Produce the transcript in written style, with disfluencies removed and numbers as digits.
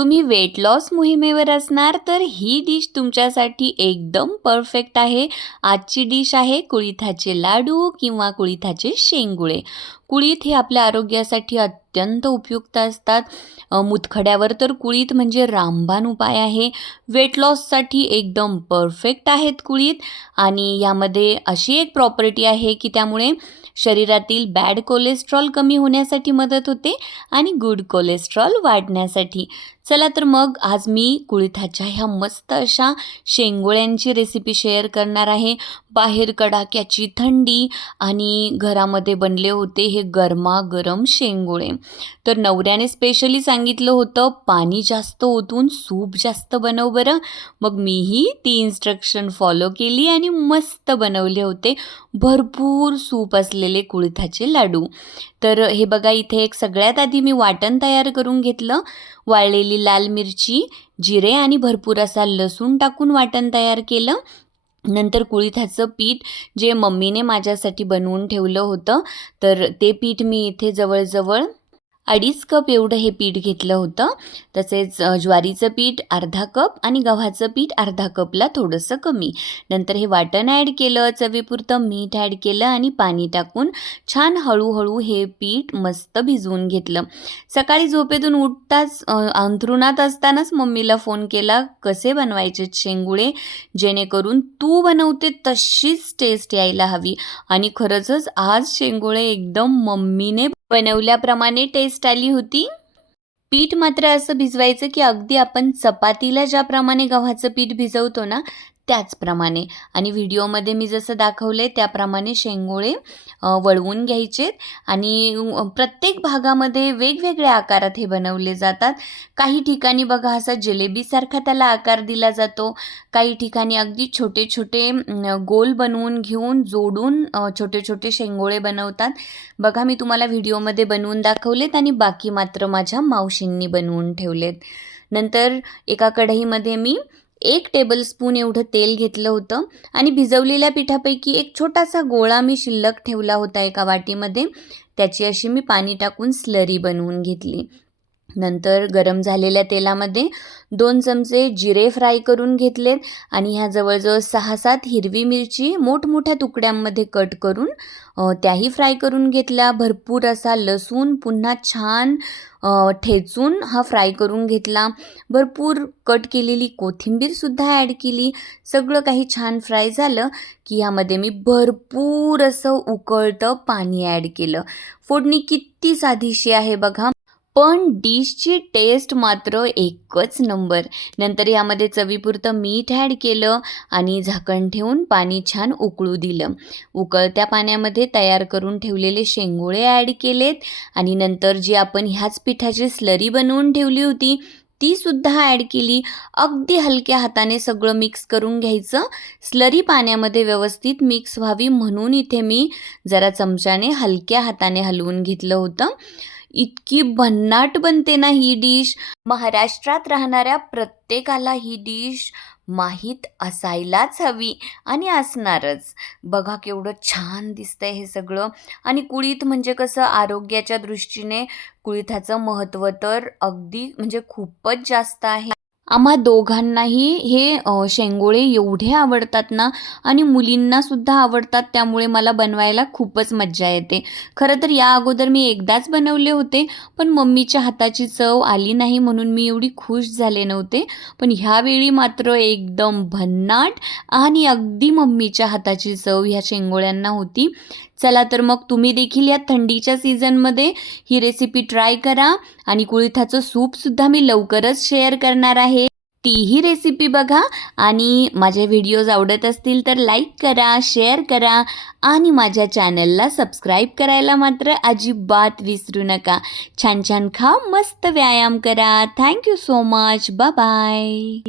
तुम्ही weight loss मोहिमेवर असणार तर ही डिश तुमच्यासाठी एकदम परफेक्ट आहे. आजची डिश आहे कुळिथाचे लाडू किंवा कुळिथाचे शेंगुळे. कुळीथ हे आपल्या आरोग्यासाठी अत्यंत उपयुक्त असतात. मुतखड्यावर तर कुळीथ म्हणजे रामबाण उपाय आहे. वेट लॉससाठी एकदम परफेक्ट आहेत कुळीथ. आणि यामध्ये अशी एक प्रॉपर्टी आहे की त्यामुळे शरीरातील बॅड कोलेस्ट्रॉल कमी होण्यासाठी मदत होते आणि गुड कोलेस्ट्रॉल वाढण्यासाठी. चला तर मग आज मी कुळिथाच्या ह्या मस्त अशा शेंगोळ्यांची रेसिपी शेअर करणार आहे. बाहेर कडाक्याची थंडी आणि घरामध्ये बनले होते हे गरमागरम शेंगोळे. तर नवऱ्याने स्पेशली सांगितलं होतं पाणी जास्त ओतून सूप जास्त बनव बरं. मग मीही ती इन्स्ट्रक्शन फॉलो केली आणि मस्त बनवले होते भरपूर सूप असलेले कुळिथाचे लाडू. तर हे बघा इथे एक सगळ्यात आधी मी वाटण तयार करून घेतलं. वाळलेली लाल मिरची, जिरे आणि भरपूर असा लसूण टाकून वाटण तयार केलं. नंतर कुळिथाचं पीठ जे मम्मीने माझ्यासाठी बनवून ठेवलं होतं, तर ते पीठ मी इथे जवळजवळ 2.5 कप एवढं हे पीठ घेतलं होतं. तसेच ज्वारीचं पीठ अर्धा कप आणि गव्हाचं पीठ अर्धा कपला थोडंसं कमी. नंतर हे वाटण ॲड केलं, चवीपुरतं मीठ ॲड केलं आणि पाणी टाकून छान हळूहळू हे पीठ मस्त भिजवून घेतलं. सकाळी झोपेतून उठताच अंथरुणात असतानाच मम्मीला फोन केला, कसे बनवायचे शेंगुळे जेणेकरून तू बनवते तशीच टेस्ट यायला हवी. आणि खरंच आज शेंगुळे एकदम मम्मीने बनवल्याप्रमाणे टेस्ट आली होती. पीठ मात्र असं भिजवायचं की अगदी आपण चपातीला ज्याप्रमाणे गव्हाचं पीठ भिजवतो ना त्याचप्रमाणे. आणि व्हिडिओमध्ये मी जसं दाखवले त्याप्रमाणे शेंगोळे वळवून घ्यायचेत. आणि प्रत्येक भागामध्ये वेगवेगळ्या आकारात हे बनवले जातात. काही ठिकाणी बघा असा जिलेबीसारखा त्याला आकार दिला जातो. काही ठिकाणी अगदी छोटे छोटे गोल बनवून घेऊन जोडून छोटे छोटे शेंगोळे बनवतात. बघा मी तुम्हाला व्हिडिओमध्ये बनवून दाखवलेत आणि बाकी मात्र माझ्या मावशींनी बनवून ठेवलेत. नंतर एका कढईमध्ये मी 1 टेबलस्पून एवढं तेल घेतलं होतं आणि भिजवलेल्या पिठापैकी एक छोटासा गोळा मी शिल्लक ठेवला होता एका वाटीमध्ये. त्याची अशी मी पाणी टाकून स्लरी बनवून घेतली. नंतर गरम झालेल्या तेलामध्ये 2 चमचे जिरे फ्राय करून घेतलेत आणि ह्या जवळजवळ 6-7 हिरवी मिरची मोठमोठ्या तुकड्यांमध्ये कट करून त्याही फ्राय करून घेतल्या. भरपूर असा लसूण पुन्हा छान ठेचून हा फ्राय करून घेतला. भरपूर कट केलेली कोथिंबीरसुद्धा ॲड केली. सगळं काही छान फ्राय झालं की ह्यामध्ये मी भरपूर असं उकळतं पाणी ॲड केलं. फोडणी किती साधीशी आहे बघा, पण डिशची टेस्ट मात्र एकच नंबर. नंतर यामध्ये चवीपुरतं मीठ ॲड केलं आणि झाकण ठेवून पाणी छान उकळू दिलं. उकळत्या पाण्यामध्ये तयार करून ठेवलेले शेंगोळे ॲड केलेत आणि नंतर जी आपण ह्याच पिठाची स्लरी बनवून ठेवली होती ती सुद्धा ॲड केली. अगदी हलक्या हाताने सगळं मिक्स करून घ्यायचं. स्लरी पाण्यामध्ये व्यवस्थित मिक्स व्हावी म्हणून इथे मी जरा चमच्याने हलक्या हाताने हलवून घेतलं होतं. इतकी भन्नाट बनते ना ही डिश. महाराष्ट्रात राहणाऱ्या प्रत्येकाला ही डिश माहीत असायलाच हवी आणि असणारच. बघा केवढं छान दिसतंय हे सगळं. आणि कुळीथ म्हणजे कसं आरोग्याच्या दृष्टीने कुळिथाचं महत्त्व तर अगदी म्हणजे खूपच जास्त आहे. आम्हा दोघांनाही हे शेंगोळे एवढे आवडतात ना आणि मुलींनासुद्धा आवडतात, त्यामुळे मला बनवायला खूपच मज्जा येते. खरं तर या अगोदर मी एकदाच बनवले होते, पण मम्मीच्या हाताची चव आली नाही म्हणून मी एवढी खुश झाले नव्हते. पण ह्यावेळी मात्र एकदम भन्नाट आणि अगदी मम्मीच्या हाताची चव ह्या शेंगोळ्यांना होती. चला तर मग तुम्ही देखील या थंडीच्या सीझनमध्ये ही रेसिपी ट्राय करा. आणि कुळिथाचं सूपसुद्धा मी लवकरच शेअर करणार आहे. तीही रेसिपी बघा आणि माझे व्हिडिओज आवडत असतील तर लाईक करा, शेअर करा आणि माझ्या चॅनलला सबस्क्राईब करायला मात्र अजिबात विसरू नका. छान छान खा, मस्त व्यायाम करा. Thank you so much. Bye bye.